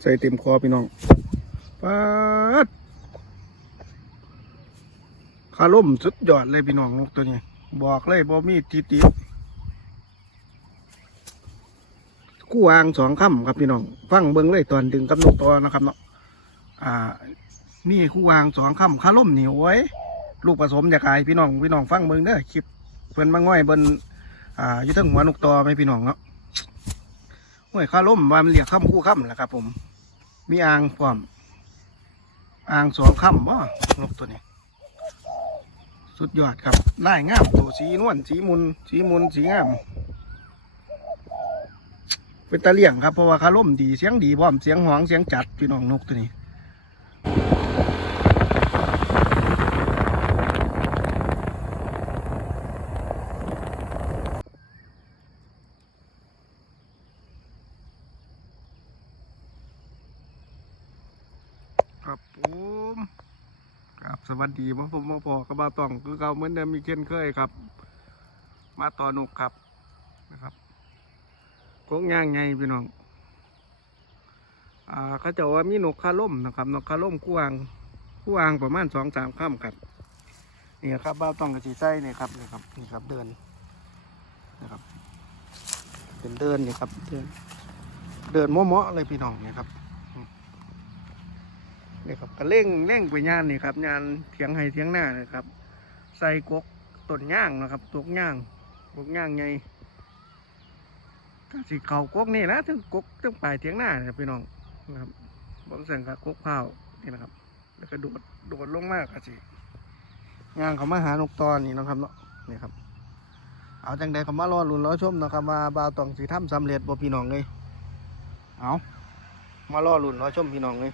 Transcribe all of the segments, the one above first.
ใส่เต็มคอพี่น้องปัดคาร่มสุดยอดเลยพี่น้องนกตัวนี้ บอกเลยบ่มีติดติดกู้วางสองค่ำครับพี่น้อง ฟังเบิ้งเลยตอนดึงกับนกตัวนะครับเนาะอ่า นี่คู่วางสองค่ำคาร่มเหนียวไว้ลูกผสมจะกลายพี่น้องพี่น้องฟังเบิ้งเด้อคลิปเพิ่อนมาง่อยบนอ่าอยู่ทั้งหัวนกตอไหมพี่น้องเนาะ ห้วยคาร่มว่ามันเรียกค่ำคู่ข้ามแหละครับ ผม มีอ่างพร้อมอ่างสองข้ามว่นกตัวนี้ สุดยอดครับไล่งามตัวสีนวลสีมุนสีมุนสีงามเป็นตาเลี่ยงครับเพราะว่าคาร่มดีเสียงดีพร้อมเสียงหวงเสียงจัดพี่น้องนกตัวนี้ ครับผมครับสวัสดีมาผมมาพอกับบ่าตองคือเก่าเหมือนเดิมมีเช่นเคยครับ มาต่อนุกครับนะครับกงย่างไงพี่น้องอ่าเขาจะว่ามีนกคาล่มนะครับนกคาล่มคู่อ่างคู่อ่างประมาณสองสามข้ามครับนี่ครับบ่าวตองกับสีไส้นี่ครับนี่ครับนี่ครับเดินนะครับเป็นเดินนี่ครับเดินเดินเมาะๆเลยพี่น้องนี่ครับ นี่ครับก็เร่งเร่งไปงานนี่ครับงานเถียงไห้เถียงหน้านะครับ ใส่กกต้นย่างนะครับตกย่างกกย่างไงสิเขากกนี่นะถึงกกถึงปลายเถียงหน้านะครับพี่น้องนะครับบางสั่งกับกกเผานี่นะครับ แล้วก็โดดโดดลงมากสิย่างเขามาหานกตอนนี่นะครับเนาะนี่ครับ เอาจังใดเขามารอลุ้นรอชมนะครับว่าบ่าวตองสีทำสำเร็จบ่พี่น้องเลยเอามารอลุ้นรอชมพี่น้องเลย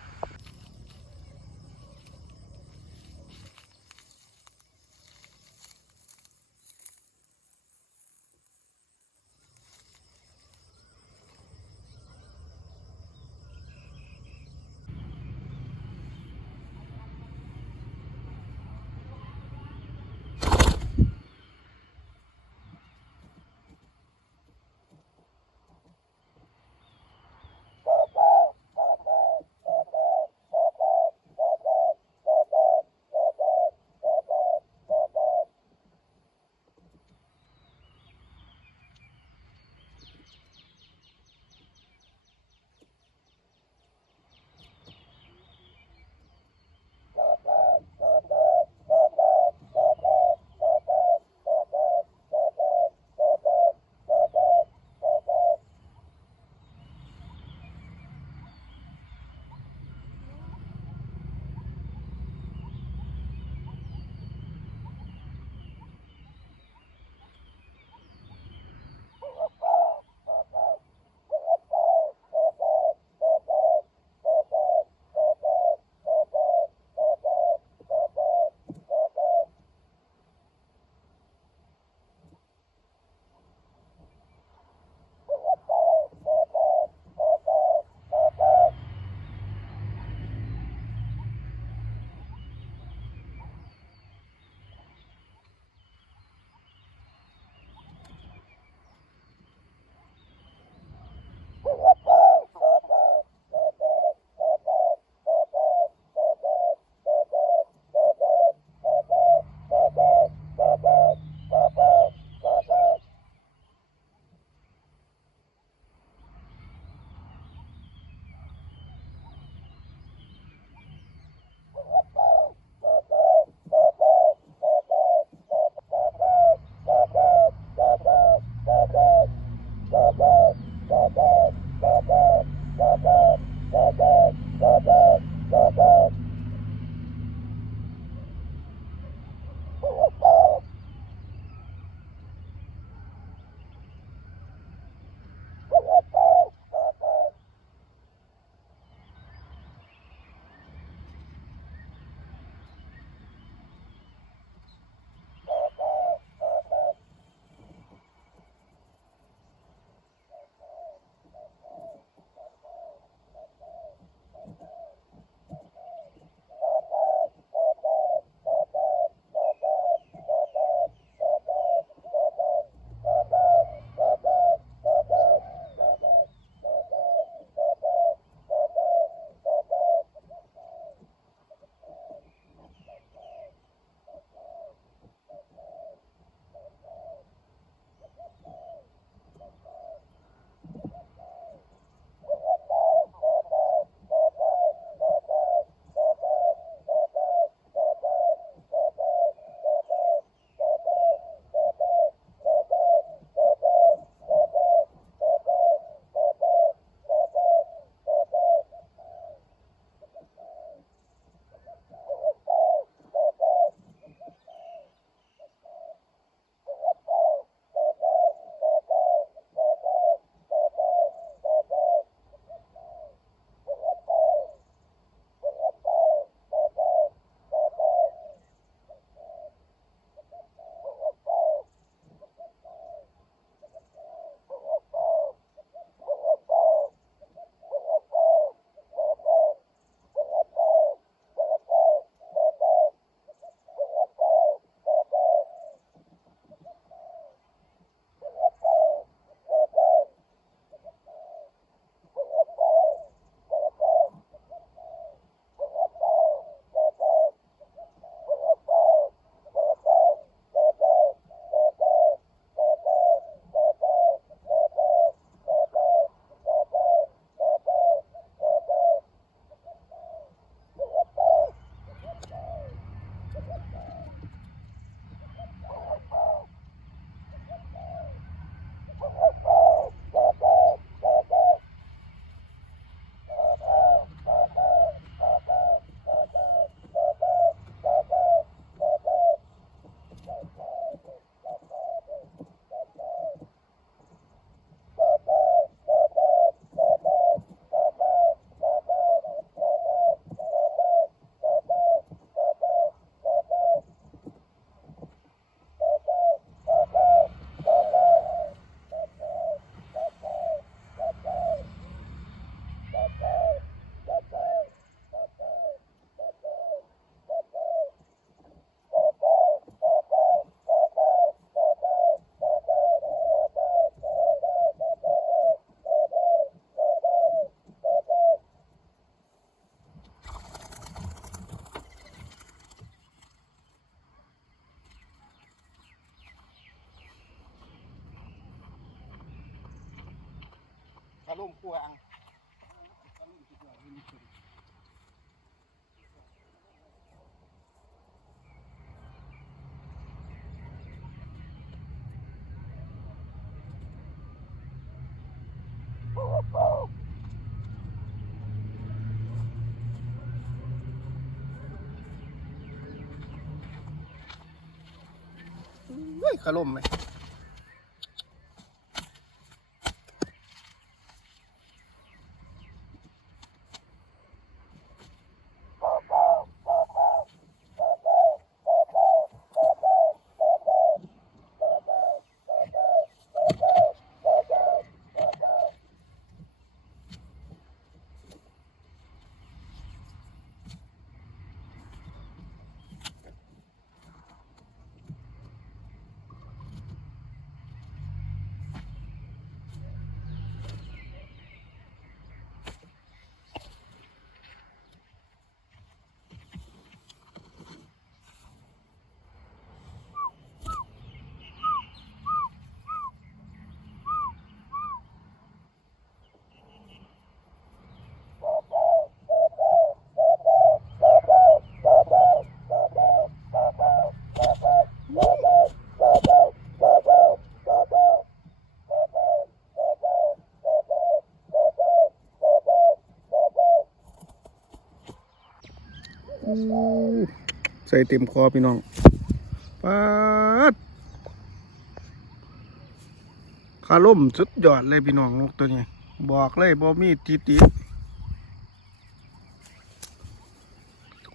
ร่มคู่อังเฮ้ยขาล่มไหม ใส่เต็มคอพี่น้องปัดขาล่มสุดยอดเลยพี่น้องนกตัวนี้ บอกเลยบ่มีติดติด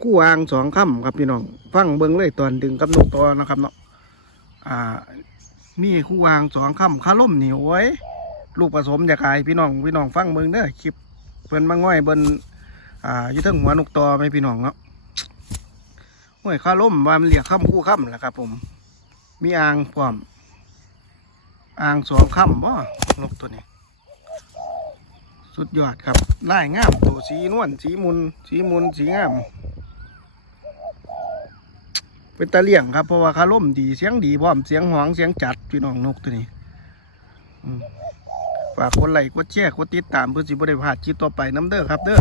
คู่อ่างสองค่ำครับพี่น้อง ฟังเบิ้งเลยตอนดึงกับนกตัวนะครับเนาะอ่า มีคู่อ่างสองค่ำขาล่มเหนี่โอ้ลูกผสมจะขายพี่น้องพี่น้องฟังเบิ้งเด้อคลิปเพิ่นมาง่อยเบิ้นอ่าอยู่ทั้งหัวนกตอไหมพี่น้องเนาะ ห้วยข้าล่มวามันเรียกค่ำคู่ค่ำแหละครับผม มีอ่างพร้อมอ่างสองค่ำบ่นกตัวนี้ สุดยอดครับลายงามตัวสีนวลสีมุนสีมุนสีงาม เป็นตาเลี่ยงครับ เพราะว่าคาล่มดีเสียงดีพร้อมเสียงหวงเสียงจัดพี่น้องนกตัวนี้ฝากกดไลค์กดแชร์กดติดตามเพื่อสิบริพลาดคลิปต่อไปน้ำเด้อครับเด้อ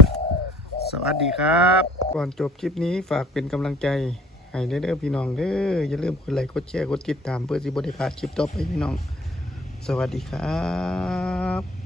สวัสดีครับ ก่อนจบคลิปนี้ฝากเป็นกำลังใจให้เด้อพี่น้องเด้ออย่าลืมกดไลค์กดแชร์กดติดตามเพื่อสิบริพลาดคลิปต่อไปพี่น้อง สวัสดีครับ